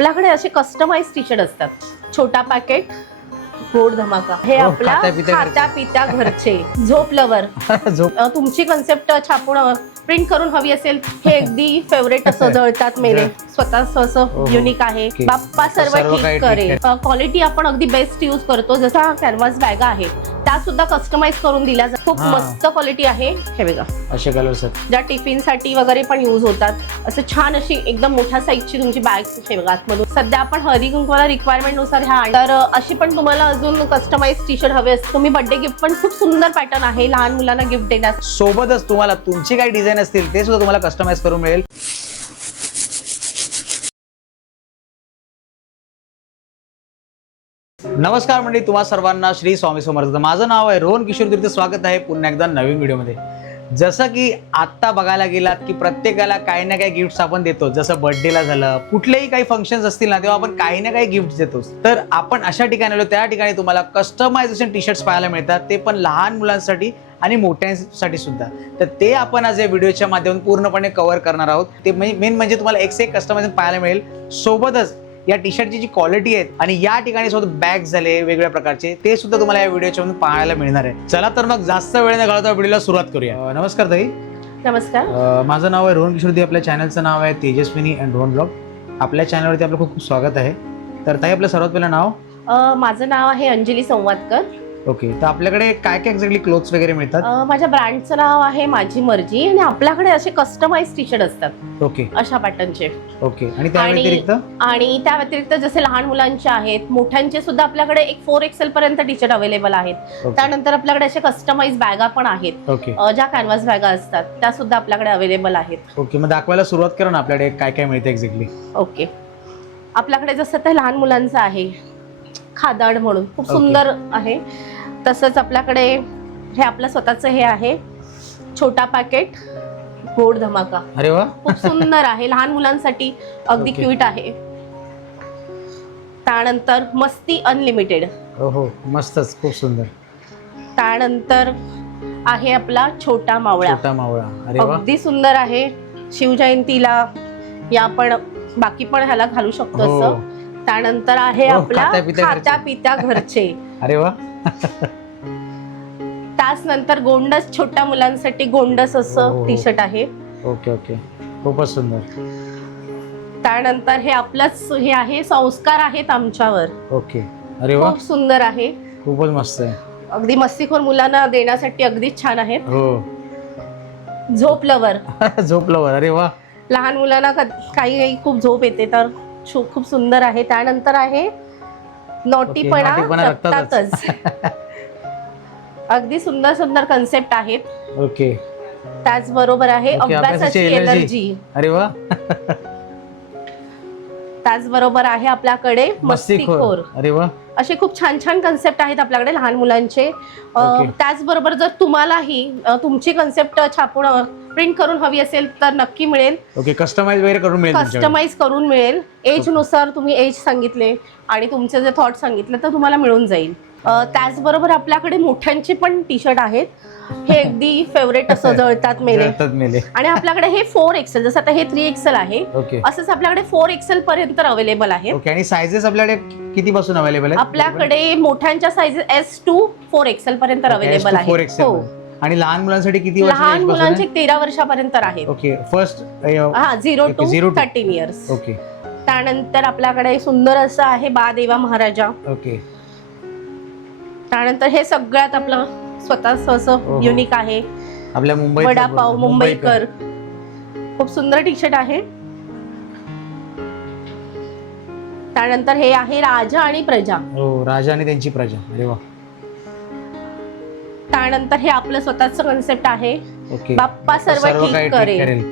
आपल्याकडे असे customise T shirt असतात. छोटा पॅकेट, गोड धमाका. हे आपल्या खाता पित्या घरचे झोप लवर. तुमची कन्सेप्ट छापून प्रिंट करून हवी असेल, हे अगदी फेवरेट असं जळतात मेले. स्वतः असं युनिक आहे. बाप्पा सर्व ठीक करेल. क्वालिटी आपण अगदी बेस्ट यूज करतो. जसा कॅनव्हास बॅग आहे त्या सुद्धा कस्टमाइज करून दिल्या जातात. खूप मस्त क्वालिटी आहे. हे बघा असे कलर्स आहेत ज्या टिफिन साठी वगैरे पण यूज होतात. असं छान अशी एकदम मोठ्या साईजची तुमची बॅग. हे बघा आतमधून सध्या आपण हळदी कुंकवाला रिक्वायरमेंट नुसार ह्या. तर अशी पण तुम्हाला अजून कस्टमाइज टी शर्ट हवे असते. तुम्ही बर्थडे गिफ्ट पण खूप सुंदर पॅटर्न आहे लहान मुलांना गिफ्ट देण्यास. सोबतच तुम्हाला तुमची काही डिझाईन असतील ते सुद्धा तुम्हाला कस्टमाइज करून मिळेल. नमस्कार मंडळी, तुम्हा सर्वांना श्री स्वामी समर्थ. माझं नाव आहे रोहन किशोर तीर्थ. स्वागत आहे पुन्हा एकदा नवीन व्हिडिओमध्ये. जसं की आत्ता बघायला गेलात की प्रत्येकाला काही ना काही गिफ्ट्स आपण देतो. जसं बर्थडेला झालं, कुठलेही काही फंक्शन्स असतील ना, तेव्हा आपण काही ना काही गिफ्ट देतो. तर आपण अशा ठिकाणी आलो, त्या ठिकाणी तुम्हाला कस्टमायझेशन टी शर्ट्स पाहायला मिळतात. ते पण लहान मुलांसाठी आणि मोठ्यांसाठी सुद्धा. तर ते आपण आज या व्हिडिओच्या माध्यमातून पूर्णपणे कव्हर करणार आहोत. ते मेन म्हणजे तुम्हाला एक कस्टमायझेशन पाहायला मिळेल. सोबतच या टी शर्टची जी क्वालिटी आहे आणि या ठिकाणी सोबत बॅग्स झाले वेगवेगळ्या प्रकारचे, ते सुद्धा तुम्हाला या व्हिडिओच्या मध्ये पाहायला मिळणार आहे. चला तर मग जास्त वेळ न घालवता व्हिडिओला सुरुवात करूया. नमस्कार ताई. नमस्कार. माझं नाव आहे रोहन किशोर. आपल्या चॅनलचं नाव आहे तेजस्विनी अँड रोहन ब्लॉग. आपल्या चॅनलवरती आपलं खूप खूप स्वागत आहे. तर ताई, आपलं सर्वात पहिलं नाव? माझं नाव आहे अंजली संवादकर. ओके. तर आपल्याकडे काय काय एक्झॅक्टली क्लोथ्स वगैरे मिळतात? माझ्या ब्रँडचं नाव आहे माझी मर्जी. आणि आपल्याकडे असे कस्टमाइज टी शर्ट असतात. ओके. अशा पॅटर्नचे. ओके. आणि त्या व्यतिरिक्त जसे लहान मुलांचे आहेत, मोठ्यांचे सुद्धा आपल्याकडे एक 4XL पर्यंत टी शर्ट अवेलेबल आहेत. त्यानंतर आपल्याकडे असे कस्टमाइज बॅगा पण आहेत. ओके. ज्या कॅनव्हास बॅगा असतात त्या सुद्धा आपल्याकडे अवेलेबल आहेत. ओके. मग दाखवायला सुरुवात करा ना, आपल्याकडे काय काय मिळतं एक्झॅक्टली. ओके. आपल्याकडे जसं ते लहान मुलांचं आहे खादाड म्हणून, खूप सुंदर आहे. तसंच आपल्याकडे हे आपलं स्वतःचं हे आहे छोटा पॅकेट, गोड धमाका. अरे वा, खूप सुंदर आहे. लहान मुलांसाठी अगदी क्यूट आहे. त्यानंतर मस्ती अनलिमिटेड. हो, मस्तच, खूप सुंदर. त्यानंतर आहे आपला छोटा मावळा. छोटा मावळा. अरे वा, अगदी सुंदर आहे. शिवजयंतीला या पण बाकी पण ह्याला घालू शकतो असं. त्यानंतर आहे आपला खाता पित्या घरचे. अरे वा. त्याच नंतर गोंडस, छोट्या मुलांसाठी गोंडस असं टी शर्ट आहे. ओके ओके, खूपच सुंदर. त्यानंतर हे आपलंच हे आहे, संस्कार आहेत आमच्यावर. ओके. अरे वा, खूप सुंदर आहे. खूपच मस्त आहे. अगदी मस्तीखोर मुलांना देण्यासाठी अगदीच छान आहेत. हो. झोप लवर. झोप लवर. अरे वा. लहान मुलांना काही खूप झोप येते तर खूप सुंदर आहे. त्यानंतर आहे नोटीपणा रक्तातच. अगदी सुंदर सुंदर कन्सेप्ट आहेत. ओके. त्याचबरोबर आहे अभ्यासाची एनर्जी. अरे वा. त्याचबरोबर आहे आपल्याकडे मस्तीखोर. अरे वा. असे खूप छान छान कन्सेप्ट आहेत आपल्याकडे लहान मुलांचे. त्याचबरोबर जर तुम्हालाही तुमची कन्सेप्ट छापून प्रिंट करून हवी असेल तर नक्की मिळेल. ओके. कस्टमाइज वगैरे करून मिळेल. कस्टमाइज करून मिळेल. एज नुसार तुम्ही एज सांगितले आणि तुमचे जे थॉट सांगितले तर तुम्हाला मिळून जाईल. त्याचबरोबर आपल्याकडे मोठ्यांचे पण टी शर्ट आहेत. हे अगदी फेवरेट असं जळतात मेले. आणि आपल्याकडे हे 4XL, जसं आता हे 3XL आहे, असंच आपल्याकडे 4XL पर्यंत अवेलेबल आहे. आणि सायझेस आपल्याकडे किती पासून अवेलेबल आहे? आपल्याकडे मोठ्यांच्या सायझेस S to 4XL पर्यंत अवेलेबल आहे. हो. आणि लहान मुलांसाठी किती? लहान मुलांचे 13 वर्षापर्यंत आहेत. Okay. First 0 to 13 years. Okay. त्यानंतर आपल्याकडे सुंदर असं आहे बा देवा महाराजा. ओके. त्यानंतर हे सगळ्यात आपलं स्वतःच असं युनिक आहे. आपल्या मुंबई वडापाव मुंबईकर. खूप सुंदर टी शर्ट आहे. त्यानंतर हे आहे राजा आणि प्रजा. हो, राजा आणि त्यांची प्रजा. अरे वा. त्यानंतर हे आपलं स्वतःच कन्सेप्ट आहे. बाप्पा सर्व ठीक करेल.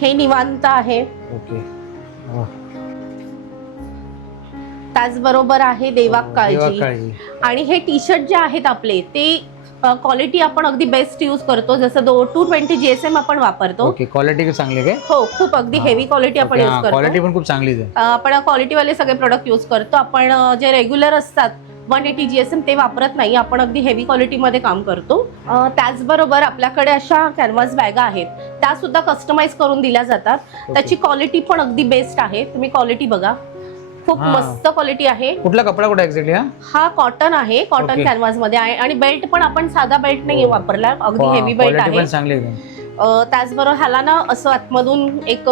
हे निवांत आहे. ओके. त्याचबरोबर आहे देवा काळजी. आणि हे टी शर्ट जे आहेत आपले ते क्वालिटी आपण अगदी बेस्ट यूज करतो. जसं 220 GSM आपण वापरतो. ओके. क्वालिटी चांगली आहे. हो, खूप अगदी हेवी क्वालिटी आपण यूज करतो. क्वालिटी पण खूप चांगली आहे. आपण क्वालिटी वाले सगळे प्रोडक्ट यूज करतो. आपण जे रेग्युलर असतात 180 GSM ते वापरत नाही, आपण अगदी हेवी क्वालिटीमध्ये काम करतो. त्याचबरोबर आपल्याकडे अशा कॅनव्हास बॅगा आहेत, त्या सुद्धा कस्टमाइज करून दिल्या जातात. त्याची क्वालिटी पण अगदी बेस्ट आहे. तुम्ही क्वालिटी बघा, खूप मस्त क्वालिटी आहे. कुठला कपडा कुठे एक्झॅक्टली? हा कॉटन आहे, कॉटन कॅनव्हास मध्ये आहे. आणि बेल्ट पण आपण साधा बेल्ट नाही वापरला, अगदी हेवी बेल्ट आहे. त्याचबरोबर ह्याला ना असं आतमधून एक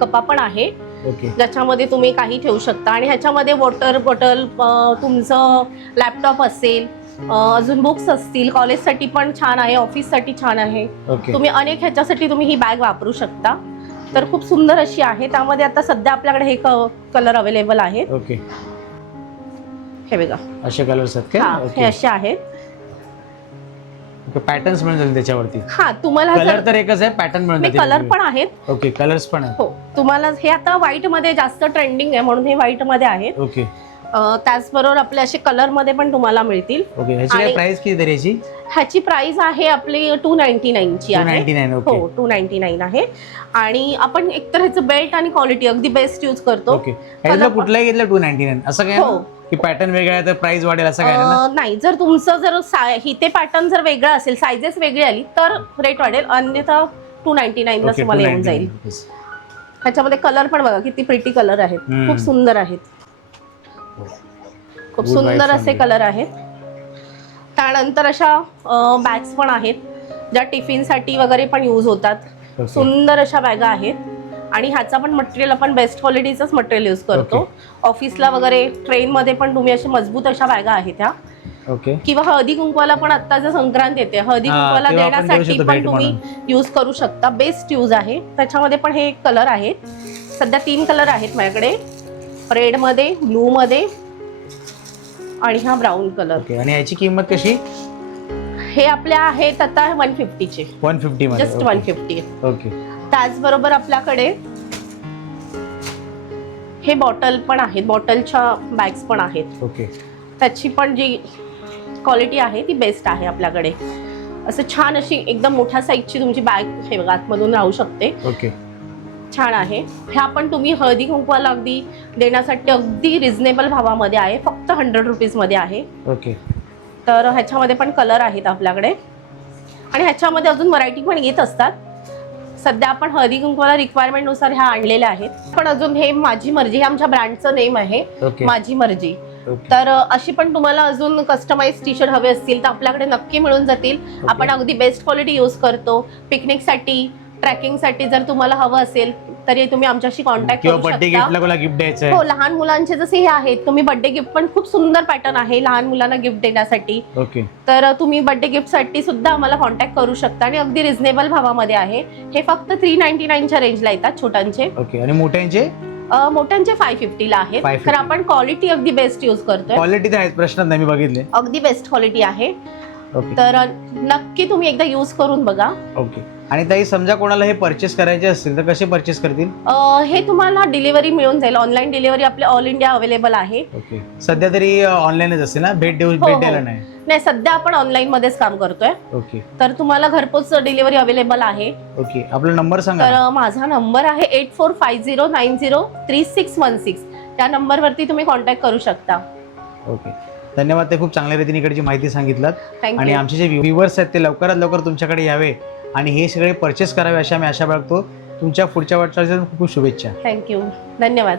कपा पण आहे, ज्याच्यामध्ये तुम्ही काही ठेवू शकता. आणि ह्याच्यामध्ये वॉटर बॉटल, तुमचं लॅपटॉप असेल, अजून बुक्स असतील, कॉलेजसाठी पण छान आहे, ऑफिससाठी छान आहे. तुम्ही अनेक ह्याच्यासाठी तुम्ही ही बॅग वापरू शकता. तर खूप सुंदर अशी आहे. त्यामध्ये आता सध्या आपल्याकडे हे कलर अवेलेबल आहेत. हे बघा, असे कलर्स आहेत, हे असे आहेत. पॅटर्न्स मिळून जातील त्याच्यावरती. तुम्हाला कलर तर एकच आहे, पॅटर्न मिळून जातील. कलर पण आहेत. ओके, कलर्स पण आहेत. हो, तुम्हाला हे आता व्हाईट मध्ये जास्त ट्रेंडिंग आहे म्हणून हे व्हाईट मध्ये आहेत. ओके. त्याचबरोबर आपले असे कलर मध्ये पण तुम्हाला मिळतील. ओके. ह्याची काय प्राइस किती आहे ह्याची? ह्याची प्राइस आहे आपली 299 ची आहे. 299. ओके. हो, 299 आहे. आणि आपण एकतर ह्याचं बेल्ट आणि क्वालिटी अगदी बेस्ट यूज करतो. ओके. ह्याला कुठलाही घेतलं 299 असं काय? हो, की पॅटर्न वेगळा आहे तर प्राइस वाढेल असं काय नाही. जर तुमचं जर ते पॅटर्न जर वेगळं असेल, सायझेस वेगळी आली तर रेट वाढेल, अन्यथा 299 ला तुम्हाला येऊन जाईल. ह्याच्यामध्ये कलर पण बघा किती प्रिटी कलर आहेत, खूप सुंदर आहेत. खूप सुंदर असे कलर आहेत. त्यानंतर अशा बॅग्स पण आहेत, ज्या टिफिनसाठी वगैरे पण यूज होतात. सुंदर अशा बॅगा आहेत. आणि ह्याचा पण मटेरियल आपण बेस्ट क्वालिटीचंच मटेरियल यूज करतो. ऑफिसला वगैरे, ट्रेनमध्ये पण तुम्ही अशा मजबूत अशा बॅगा आहेत ह्या. किंवा हळदी कुंकवाला पण आता जर संक्रांत येते, हळदी कुंकवाला देण्यासाठी पण तुम्ही यूज करू शकता. बेस्ट यूज आहे. त्याच्यामध्ये पण हे कलर आहेत. सध्या 3 कलर आहेत माझ्याकडे, रेड मध्ये, ब्लू मध्ये आणि हा ब्राऊन कलर. आणि याची किंमत कशी? हे आपल्या आहेत आता 150 चे. 150 मध्ये, जस्ट 150. ओके. त्याचबरोबर आपल्याकडे हे बॉटल पण आहेत, बॉटलच्या बॅग्स पण आहेत. ओके. त्याची पण जी क्वालिटी आहे ती बेस्ट आहे आपल्याकडे. असं छान अशी एकदम मोठ्या साईजची तुमची बॅग हे बघा आतमधून राहू शकते. ओके. छान आहे. ह्या पण तुम्ही हळदी कुंकवाला अगदी देण्यासाठी अगदी रिझनेबल भावामध्ये आहे, फक्त 100 रुपीज मध्ये आहे. ओके. तर ह्याच्यामध्ये पण कलर आहेत आपल्याकडे. आणि ह्याच्यामध्ये अजून व्हरायटी पण येत असतात. सध्या आपण हळदी कुंकवाला रिक्वायरमेंट नुसार ह्या आणलेल्या आहेत. पण अजून हे माझी मर्जी, हे आमच्या ब्रँडचं नेम आहे, माझी मर्जी. तर अशी पण तुम्हाला अजून कस्टमाइज टी शर्ट हवे असतील तर आपल्याकडे नक्की मिळून जातील. आपण अगदी बेस्ट क्वालिटी यूज करतो. पिकनिकसाठी, ट्रॅकिंगसाठी जर तुम्हाला हवं असेल तरी तुम्ही आमच्याशी कॉन्टॅक्ट करू शकता. बर्थडे गिफ्टला गिफ्ट द्यायचं आहे. हो, लहान मुलांचे जसे हे आहेत, तुम्ही बर्थडे गिफ्ट पण खूप सुंदर पॅटर्न आहे लहान मुलांना गिफ्ट देण्यासाठी. ओके. तर तुम्ही बर्थडे गिफ्ट साठी सुद्धा आम्हाला कॉन्टॅक्ट करू शकता. आणि अगदी रिझनेबल भावामध्ये आहे. हे फक्त 399 च्या रेंजला येतात छोट्यांचे. ओके. आणि मोठ्यांचे? मोठ्यांचे 550 ला आहेत. तर आपण क्वालिटी अगदी बेस्ट यूज करतोय. क्वालिटी तर आहे, प्रश्न नाही, मी बघितले, अगदी बेस्ट क्वालिटी आहे. तर नक्की तुम्ही एकदा यूज करून बघा. ओके. आणि ताई समजा कोणाला हे परचेस करायचे असतील तर कसे परचेस करतील? हे तुम्हाला डिलिव्हरी मिळून जाईल. ऑनलाईन डिलिव्हरी आपले ऑल इंडिया अवेलेबल आहे. ओके. सध्या तरी ऑनलाईनच असेल ना? भेट द्यायला नाही, सध्या आपण ऑनलाईन मध्येच काम करतोय. ओके. तर तुम्हाला घरपोच डिलिव्हरी अवेलेबल आहे. ओके. आपला नंबर सांगा. तर माझा नंबर आहे 8450903616. त्या नंबरवरती तुम्ही कॉन्टॅक्ट करू शकता. ओके. धन्यवाद. ते खूप चांगल्या रीतीने इकडची माहिती सांगितलात. आणि आमचे जे व्ह्यूअर्स आहेत ते लवकरात लवकर तुमच्याकडे यावे आणि हे सगळे परचेस करावे अशा मी आशा बाळगतो. तुमच्या पुढच्या वाटचालीसाठी खूप खूप शुभेच्छा. थँक्यू. धन्यवाद.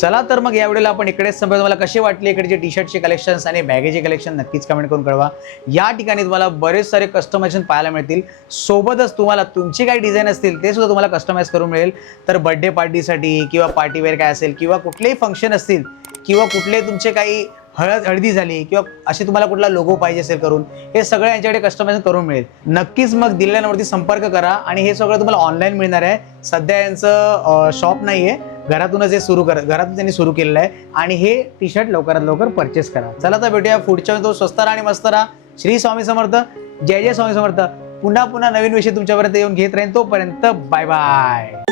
चला तर मग या वेळेला आपण इकडेच संपवूया. तुम्हाला कसे वाटले इकडचे टी शर्टचे कलेक्शन्स आणि बॅगेचे कलेक्शन नक्कीच कमेंट करून कळवा. या ठिकाणी तुम्हाला बरेच सारे कस्टमायझेशन पाहायला मिळतील. सोबतच तुम्हाला तुमची काही डिझाईन असतील ते सुद्धा तुम्हाला कस्टमाइज करून मिळेल. तर बर्थडे पार्टीसाठी किंवा पार्टीवेअर काय असेल किंवा कुठलेही फंक्शन असतील किंवा कुठले तुमचे काही हळदी झाली किंवा असे तुम्हाला कुठला लोगो पाहिजे असेल करून, हे सगळं यांच्याकडे कस्टमाइज करून मिळेल. नक्कीच मग दिलेल्या नंबरवरती संपर्क करा. आणि हे सगळं तुम्हाला ऑनलाईन मिळणार आहे. सध्या यांचं शॉप नाही आहे, घरातूनच हे घरातून त्यांनी सुरू केलेलं आहे. आणि हे टी शर्ट लवकरात लवकर परचेस करा. चला तर भेटूया पुढच्या. तो स्वस्त राहा आणि मस्त राहा. श्री स्वामी समर्थ. जय जय स्वामी समर्थ. पुन्हा नवीन विषय तुमच्यापर्यंत येऊन घेत राहीन. तोपर्यंत बाय बाय.